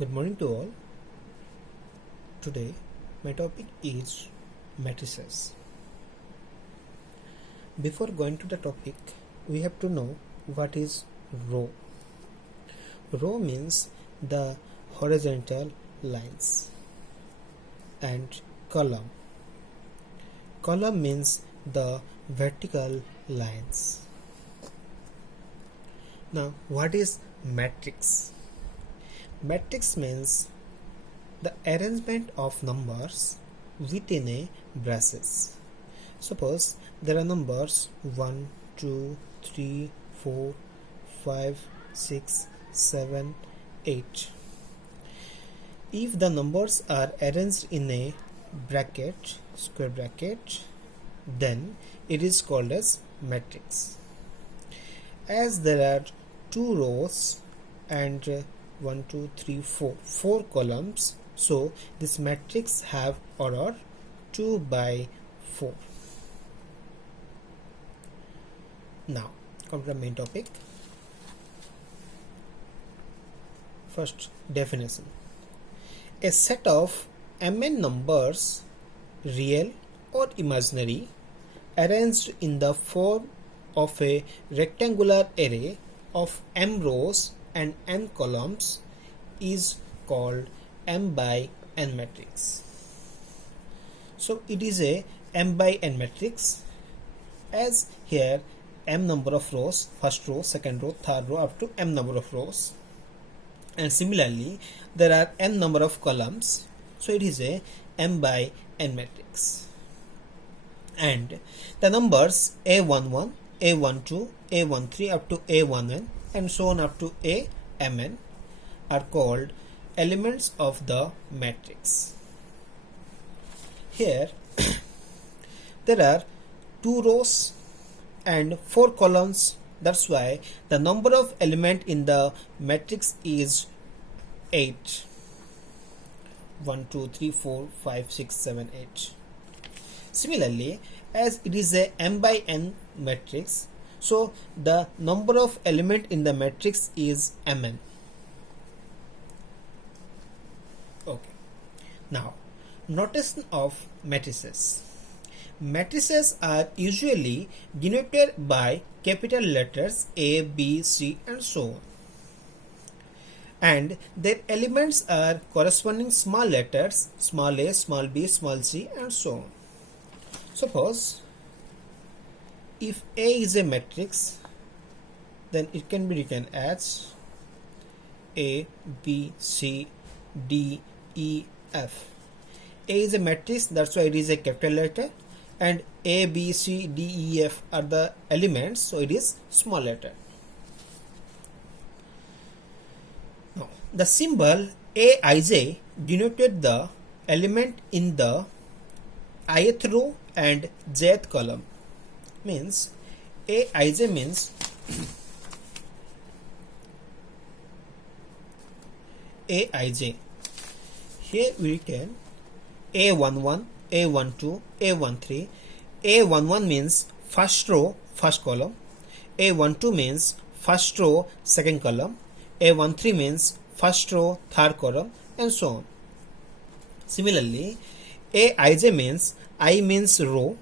Good morning to all. Today my topic is matrices. Before going to the topic, we have to know what is row. Row means the horizontal lines and column. Column means the vertical lines. Now, what is matrix? Matrix means the arrangement of numbers within a braces. Suppose there are numbers 1, 2, 3, 4, 5, 6, 7, 8. If the numbers are arranged in a bracket, square bracket, then it is called as matrix. As there are two rows and 1, 2, 3, 4, 4 columns, so this matrix have order 2 by 4. Now come to the main topic. First definition: a set of mn numbers, real or imaginary, arranged in the form of a rectangular array of m rows and n columns is called m by n matrix. So it is a m by n matrix, as here m number of rows, first row, second row, third row, up to m number of rows, and similarly there are m number of columns, so it is a m by n matrix. And the numbers a11, a12, a13 up to a1n and so on up to amn are called elements of the matrix. Here there are 2 rows and 4 columns, that's why the number of element in the matrix is 8. 1, 2, 3, 4, 5, 6, 7, 8. Similarly, as it is a m by n matrix, so the number of element in the matrix is mn. Okay. Now, notation of matrices. Matrices are usually denoted by capital letters A, B, C and so on, and their elements are corresponding small letters small a, small b, small c and so on. Suppose if A is a matrix, then it can be written as A, B, C, D, E, F. A is a matrix, that's why it is a capital letter, and A, B, C, D, E, F are the elements, so it is small letter. Now, the symbol Aij denoted the element in the ith row and jth column. Means Aij means Aij. Here we can A11, A12, A13. A11 means first row, first column. A12 means first row, second column. A13 means first row, third column, and so on. Similarly, Aij means I means row,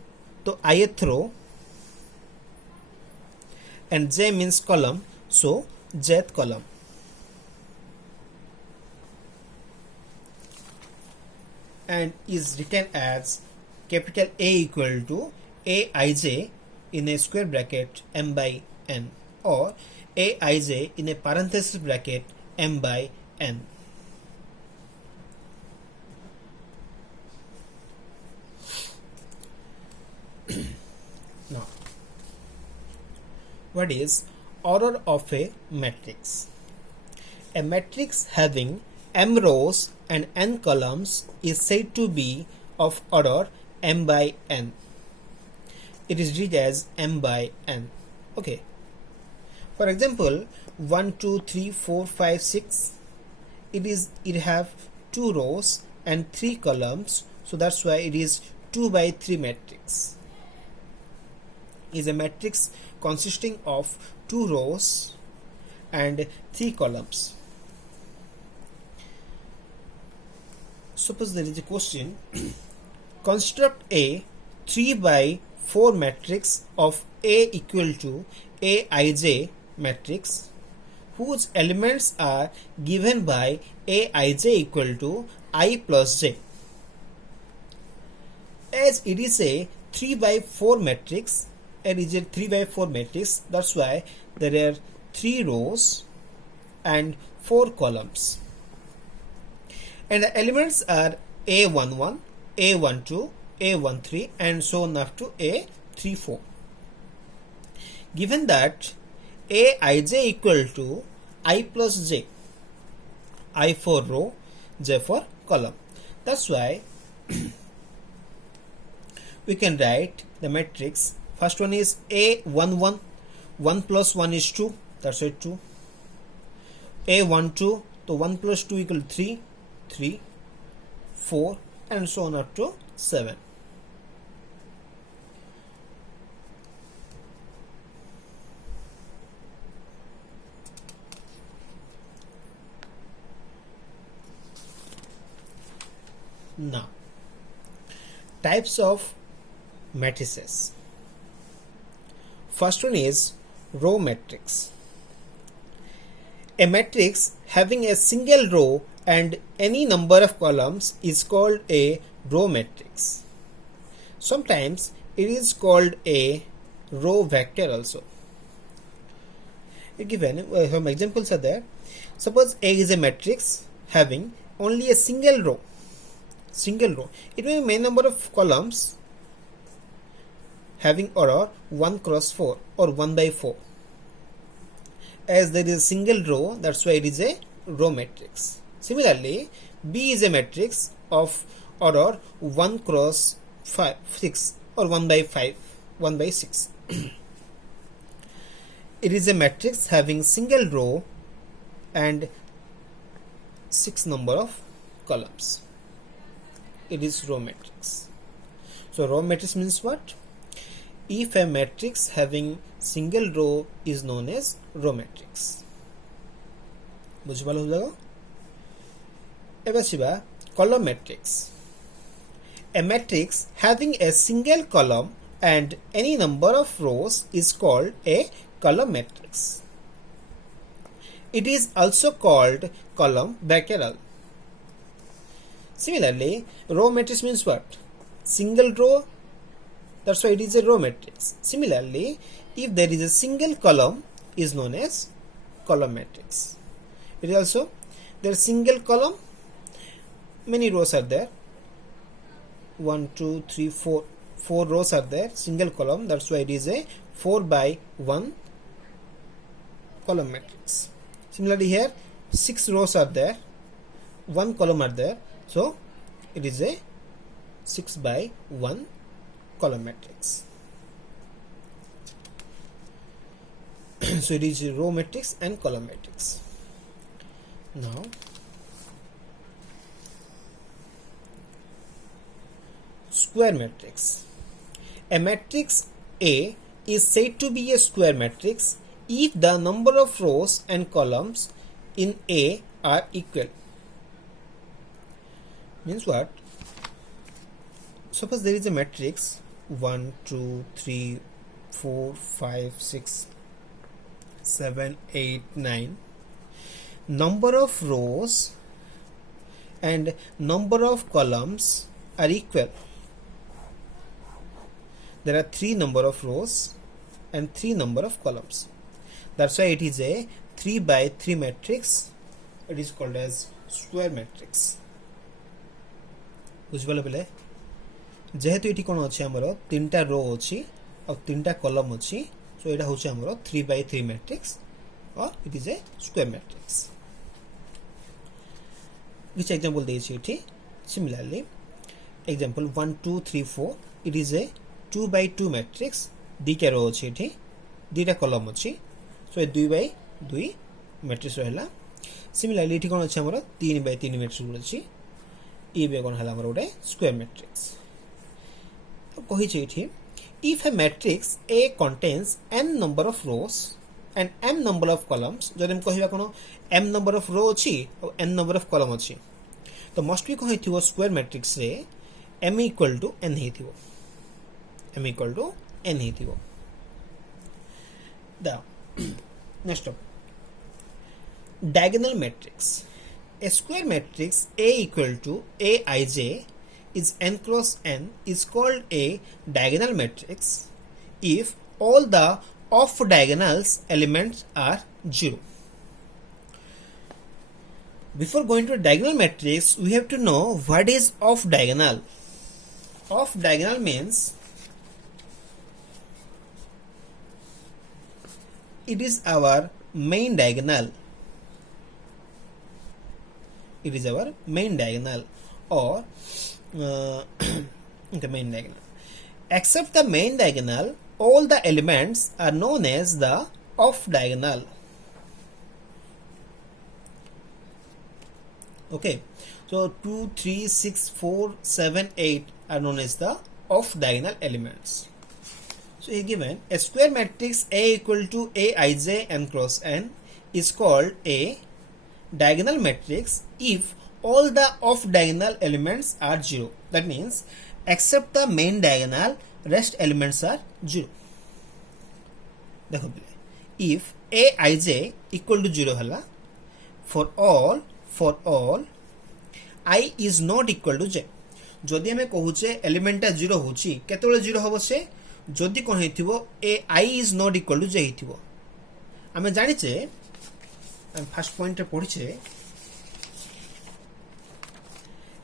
so ith row, and J means column, so jth column. And is written as capital A equal to Aij in a square bracket m by n, or Aij in a parenthesis bracket m by n. Now, what is order of a matrix? A matrix having m rows and n columns is said to be of order m by n. It is read as m by n. Okay. For example, 1, 2, 3, 4, 5, 6. It have 2 rows and 3 columns, so that's why it is 2 by 3 matrix. Is a matrix consisting of 2 rows and 3 columns. suppose there is a question. Construct a 3 by 4 matrix of A equal to Aij matrix whose elements are given by Aij equal to I plus j. As it is a 3 by 4 matrix, and is a 3 by 4 matrix, that's why there are 3 rows and 4 columns, and the elements are A11, A12, A13 and so on up to A34. Given that Aij equal to I plus j, I for row, j for column, that's why we can write the matrix. First one is A11, 1 plus 1 is 2, that's why 2. A12, so 1 plus 2 equal 3, 3, 4 and so on up to 7. Now, types of matrices. First one is row matrix. A matrix having a single row and any number of columns is called a row matrix. Sometimes it is called a row vector also. Given some examples are there. Suppose A is a matrix having only a single row. It may be many number of columns having order 1 cross 4 or 1 by 4. As there is a single row, that's why it is a row matrix. Similarly, B is a matrix of order 1 cross 6 or 1 by 5, 1 by 6. It is a matrix having single row and 6 number of columns. It is row matrix. So row matrix means what? If a matrix having single row is known as row matrix. बुझिपाल हो जाएगा. एबे छिबा column matrix. A matrix having a single column and any number of rows is called a column matrix. It is also called column vector. Similarly, row matrix means what? Single row, that's why it is a row matrix. Similarly, if there is a single column is known as column matrix. It is also there is single column, many rows are there. 1, 2, 3, 4. 4 rows are there, single column, that's why it is a 4 by 1 column matrix. Similarly here 6 rows are there, 1 column are there, so it is a 6 by 1 column matrix. So it is a row matrix and column matrix. Now square matrix. A matrix A is said to be a square matrix if the number of rows and columns in A are equal. Means what? Suppose there is a matrix 1, 2, 3, 4, 5, 6, 7, 8, 9. Number of rows and number of columns are equal. There are 3 number of rows and 3 number of columns. That's why it is a 3 by 3 matrix. It is called as square matrix. बुझिपाल पिले जेहेतु ये कौन अच्छे आमर 3टा रो अच्छी और 3टा column अच्छी सो यहाँ हूँ आमर 3 by 3 मैट्रिक्स और it is A square matrix. which example ଦେଇଛି ଏଠି. Similarly example 1 2 3 4 it is a 2 by 2 matrix. दिटा रो अछि एठी दिटा कॉलम अछि सो 2 by 2 मैट्रिक्स रहला. Similarly एठी कोन अछि हमर 3 by 3 मैट्रिक्स अछि ए बे कोन हला हमर ओटे स्क्वायर मैट्रिक्स. तो कहि छै एठी if a matrix A contains n number of rows and m number of columns, जदि हम कहिबा कोन m number of row अछि और n number of column अछि तो मस्ट बी कौन हो स्क्वायर मैट्रिक्स रे m इक्वल टू n हो m इक्वल टू n हो the next diagonal matrix. A square matrix A equal to Aij is n cross n is called a diagonal matrix if all the off diagonals elements are 0. Before going to a diagonal matrix, we have to know what is off diagonal. Off diagonal means it is our main diagonal. It is our main diagonal or the main diagonal. Except the main diagonal, all the elements are known as the off diagonal. Okay, so 2, 3, 6, 4, 7, 8 are known as the off diagonal elements. So here given a square matrix A equal to Aij n cross n is called a diagonal matrix if all the off diagonal elements are 0. That means except the main diagonal, rest elements are 0. देखो if Aij equal to 0 हला for all I is not equal to j. जदि हमें कहूचे element 0 होची केतोले 0 होबो से जदि कोन हेथिबो I is not equal to j हेथिबो हमें जानिचे first point पढ़ीचे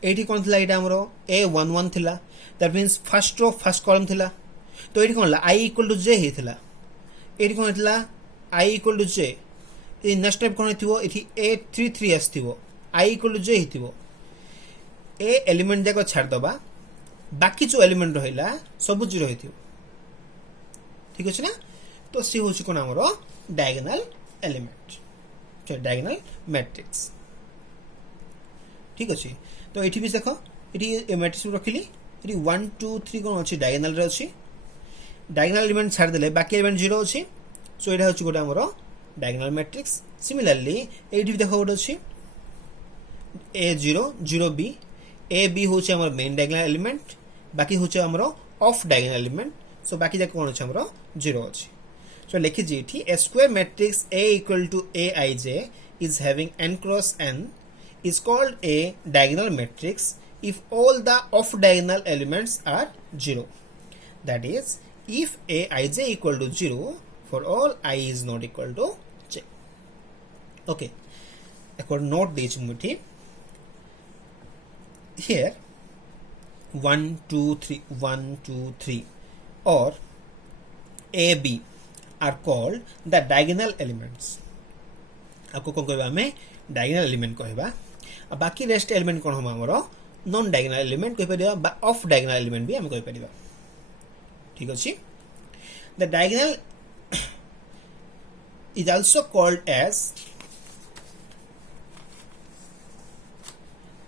एठी कोन थिला एटा हमरो a11 थिला that means first row first column थिला तो एठी कोन ला I इक्वल टू j हेथिला एठी कोन थिला I इक्वल टू j ए नेक्स्ट स्टेप कोन हेथिबो एठी a33 आस्थिबो I इक्वल टू j हेथिबो ए एलिमेंट जाको छाड़ दबा बाकी जो एलिमेंट रहिला सब 0 हेथिबो ठीक अछि ना तो सी होछि कोन हमरो डायगोनल एलिमेंट डायगोनल मैट्रिक्स ठीक अच्छे तो ये भी देख ये मैट्रिक्स रखिली ये 1 2 3 कौन अच्छी डायगोनल रे अच्छी डायगोनल एलिमेंट छाड़ देले बाकी एलिमेंट 0 अच्छी सो ये हूँ गोटे आमर डायगोनल मैट्रिक्स सिमिलरली ये भी देख गोटे अच्छी A0 0b AB हूँ आम मेन डायगोनल एलिमेंट बाकी हूँ आमर ऑफ डायगोनल एलिमेंट सो बाकी जाक कौन अच्छे आमर 0 अच्छी So लिखिए इठी a square matrix A equal to Aij is having n cross n is called a diagonal matrix if all the off diagonal elements are 0. That is if Aij equal to 0 for all I is not equal to j. Okay. According note this muthi here 1 2 3 1 2 3 or AB are called the diagonal elements. आपको कौन कहबा हमें diagonal element कहबा आ बाकी rest element कौन हम हमरो non diagonal element कहि परिबा बा ऑफ डायगोनल एलिमेंट भी हम कहि परिबा ठीक अछि the diagonal is also called as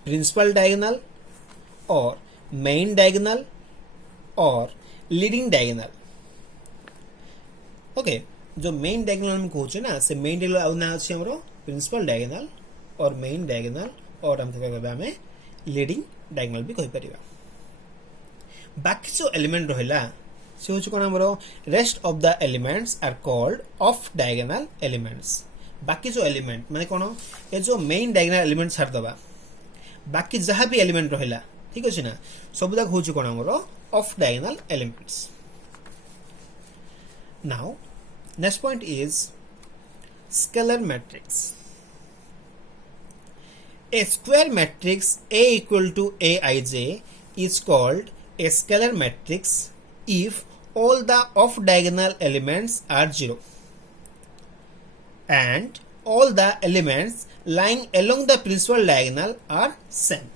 principal diagonal or main diagonal or leading diagonal. Okay जो मेन डायगोनल हम कहूचे ना से मेन डायगोनल आउ ना अछि हमरो प्रिंसिपल डायगोनल और मेन डायगोनल और हम कहबा हमें लीडिंग डायगोनल भी कहि परिबा बाकी जो एलिमेंट रहला से होछ कोन हमरो rest of the elements are called off diagonal elements बाकी जो एलिमेंट माने कोन ए जो मेन डायगोनल एलिमेंट छाड़ दबा बाकी जहां भी एलिमेंट रहला ठीक अछि ना सब तक होछ कोन हमरो of diagonal elements now next point is scalar matrix. A square matrix A equal to Aij is called a scalar matrix if all the off diagonal elements are 0 and all the elements lying along the principal diagonal are same.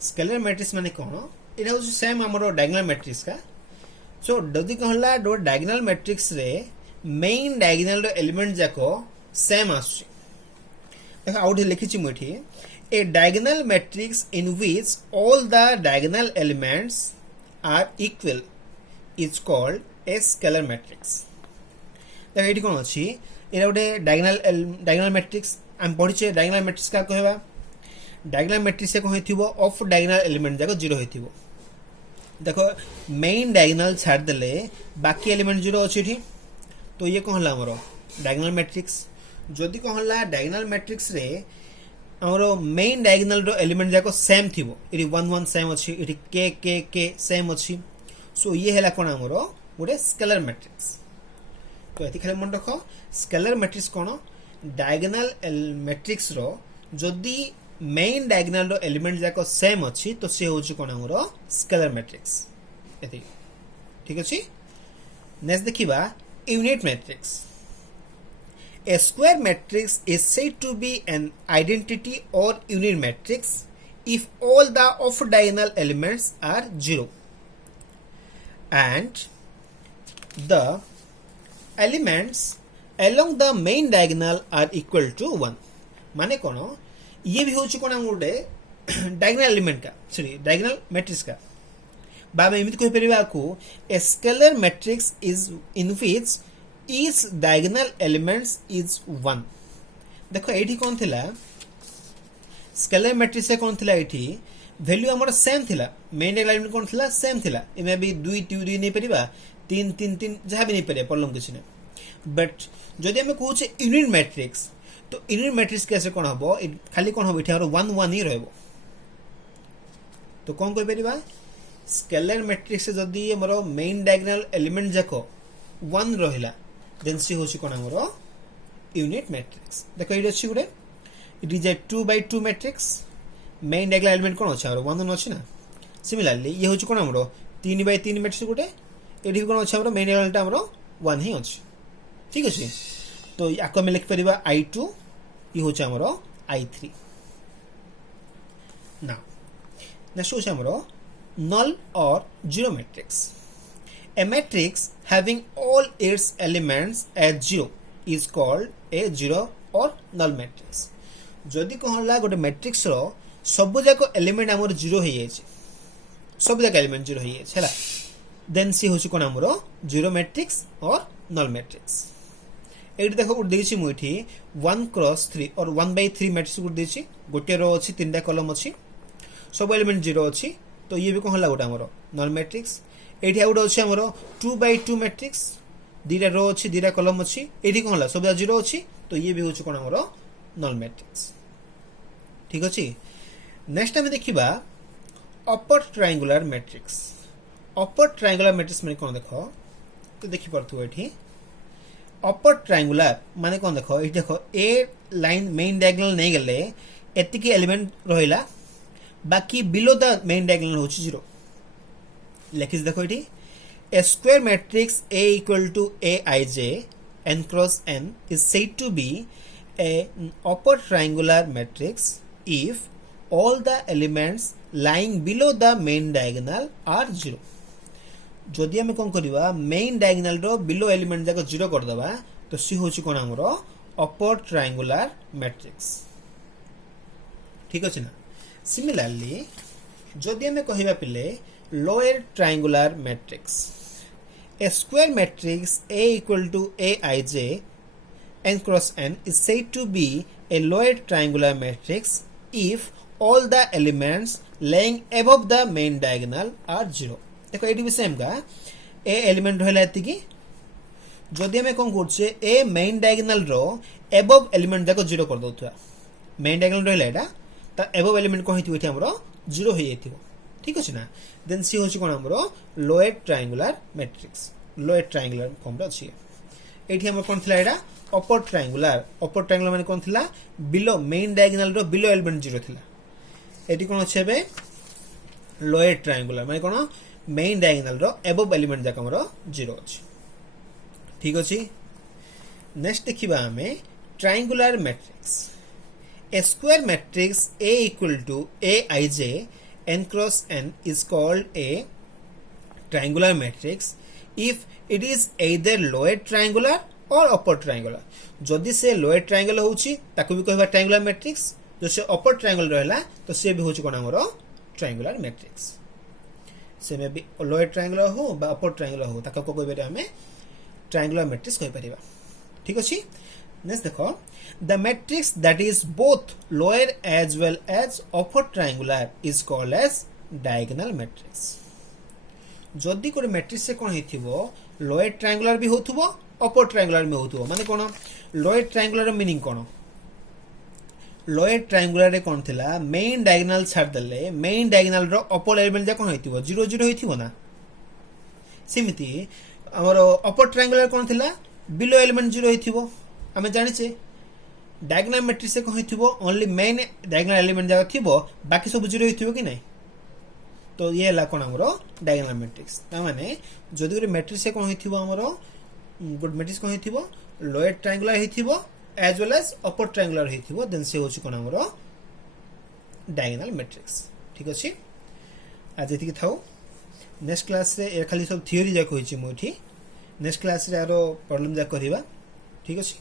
Scalar matrix माने कौन इटा हूँ same आमर diagonal matrix का सो जदि कहला दो diagonal matrix रे मेन डायगोनल रो एलिमेंट जाको सेम आसुची देखो आउट लिखिची मुठी a diagonal matrix in which all the diagonal elements are equal is called a scalar matrix देखो एठी कोन अछि एरा गोटे डायगोनल मैट्रिक्स हम पढिचे डायगोनल मैट्रिक्स का कहबा डायगोनल मैट्रिक्स से कौन होइथिबो ऑफ डायगोनल एलिमेंट जाको 0 होइथिबो देखो मेन डायगोनल छाड़ देले बाकी एलिमेंट 0 अछि ठी तो ये कौन हला हमरो डायगोनल मैट्रिक्स जदि कौन हला डायगोनल मैट्रिक्स रे हमरो मेन डायगोनल रो एलिमेंट जाको सेम थिबो इति 1 1 सेम अछि इति k k k सेम अछि सो ये हला कोन हमरो गोटे स्केलर मैट्रिक्स तो एति खाली मन रखो स्केलर मैट्रिक्स कोन डायगोनल मैट्रिक्स रो जदि मेन डायगोनल रो एलिमेंट जाको सेम अछि तो से होची कोन हमरो स्केलर मैट्रिक्स एति ठीक अछि नेक्स्ट देखिबा unit matrix A square matrix is said to be an identity or unit matrix if all the off diagonal elements are 0 and the elements along the main diagonal are equal to 1 माने कोन ये भी होची कोन गोटे diagonal element का sorry diagonal matrix का बा में एमिति कहि परिबा को a scalar matrix is in which each diagonal elements is 1 देखो एठी कोन थिला स्केलर मैट्रिक्स से कोन थिला एठी वैल्यू हमर सेम थिला मेन डायगोनल एलिमेंट कोन थिला सेम थिला एमे भी 2 2 नै परिबा 3 3 3 जहा भी नै परिबा प्रॉब्लम किछ नै बट जदि हम कहू छे यूनिट मैट्रिक्स तो यूनिट मैट्रिक्स कैसे कोन हबो खाली कोन हबो एठी हमर 1 1 ही रहबो तो कोन कोइ परिबा स्केलर मैट्रिक्स से जदि हमर मेन डायगोनल एलिमेंट जाको 1 रहिला then सी होची कोन हमरो यूनिट मैट्रिक्स देखो इडी अछि गुडे it is a 2 by 2 matrix main diagonal element कोन अछि हमरो 1 1 अछि ना सिमिलरली ये होची कोन हमरो 3 by 3 मैट्रिक्स गुडे एडी कोन अछि हमरो मेन डायगोनल टा हमरो 1 ही अछि ठीक अछि तो याको में लिख परिबा i2 ये होची हमरो i3 नाउ नेक्स्ट होची हमरो null or zero matrix A matrix having all its elements as 0 is called a zero or null matrix. जदि कहला गोटे मैट्रिक्स रो सब जाको एलिमेंट हमर 0 हे जाय छै सब जाको एलिमेंट 0 हे जाय छै हला देन सी होची कोन हमरो जीरो मैट्रिक्स और null मैट्रिक्स एठी देखो गुड देछि मु एठी 1 क्रॉस 3 और 1 by 3 मैट्रिक्स गुड देछि गोटे रो अछि तीनटा कॉलम अछि सब एलिमेंट 0 अछि तो ये भी कहला गोटे हमरो null मैट्रिक्स एठी आउट अछि हमरो 2 by 2 मैट्रिक्स दीटा रो अछि दीटा कॉलम अछि एठी कहला सब 0 अछि तो ये भी होछि कोन हमरो null मैट्रिक्स ठीक अछि नेक्स्ट हम देखिबा upper triangular matrix upper triangular matrix माने कोन देखो तो देखि परथु एठी अपर ट्रायंगुलर माने कोन देखो एठी देखो ए लाइन मेन डायगोनल नै गेले एतिकी एलिमेंट रहिला बाकी बिलो द मेन डायगोनल होछि 0 लेकिन देखो इटी a square matrix A equal to Aij n cross n is said to be an upper triangular matrix if all the elements lying below the main diagonal are 0 जदि हम कोन करबा main diagonal रो below element जाको 0 कर दबा तो सी होची कोन हमरो अपर ट्रायंगुलर मैट्रिक्स ठीक अछि ना सिमिलरली जदि हम कहिबा पिले lower triangular matrix a square matrix A equal to Aij n cross n is said to be a lower triangular matrix if all the elements lying above the main diagonal are 0 देखो eighty भी same का a element रहला एति की जदि हम कोन करछे a main diagonal row above element जाको 0 कर दोथुआ main diagonal रहला एटा त above एलिमेंट को हितु एठी हमरो 0 हो जेतिबो ठीक अछि ना देन सी होची कोन हमरो lower triangular matrix lower triangular form रो अछि एठी हमर कोन थिला एटा अपर ट्रायंगुलर माने कोन थिला बिलो मेन डायगोनल रो बिलो एलिमेंट 0 थिला एठी कोन अछि बे लोअर ट्रायंगुलर माने कोन मेन डायगोनल रो अबव एलिमेंट जाक हमरो 0 अछि ठीक अछि नेक्स्ट देखिबा हमें triangular matrix a square matrix A equal to Aij n cross n is called a triangular matrix if it is either lower triangular or upper triangular जदि से lower triangular होची ताको भी कहबा triangular matrix जो से upper triangular रहला तो से भी होची कोन हमरो triangular matrix से में भी lower triangular हो बा upper triangular हो ताको को कहबे हमें triangular matrix कहि परिबा ठीक अछि नेक्स्ट देखो the matrix that is both lower as well as upper triangular is called as diagonal matrix जदि कोई मैट्रिक्स से कौन होइथिबो लोअर ट्रायंगुलर भी होथुबो अपर ट्रायंगुलर भी होथुबो माने कोन लोअर ट्रायंगुलर मीनिंग कोन लोअर ट्रायंगुलर रे कोन थिला मेन डायगोनल छाड़ देले मेन डायगोनल रो अपर एलिमेंट जा कोन होइथिबो 0 0 होइथिबो ना सेमिति हमर अपर ट्रायंगुलर कोन थिला बिलो एलिमेंट 0 होइथिबो हमें जानि छे डायगोनल मैट्रिक्स से कोन होइथिबो ओनली मेन डायगोनल एलिमेंट जा थिबो बाकी सब 0 होइथिबो कि नै तो ये ला कोन हमरो डायगोनल मैट्रिक्स ता माने जदि गोटे मैट्रिक्स से कोन होइथिबो हमरो गुड मैट्रिक्स कोन होइथिबो लोअर ट्रायंगुलर होइथिबो as well as upper triangular होइथिबो देन से होछि कोन हमरो डायगोनल मैट्रिक्स ठीक अछि आज एति थाउ नेक्स्ट क्लास रे ए खाली सब थ्योरी जा कहिछि मोठी नेक्स्ट क्लास रे आरो प्रॉब्लम जा करिबा ठीक अछि।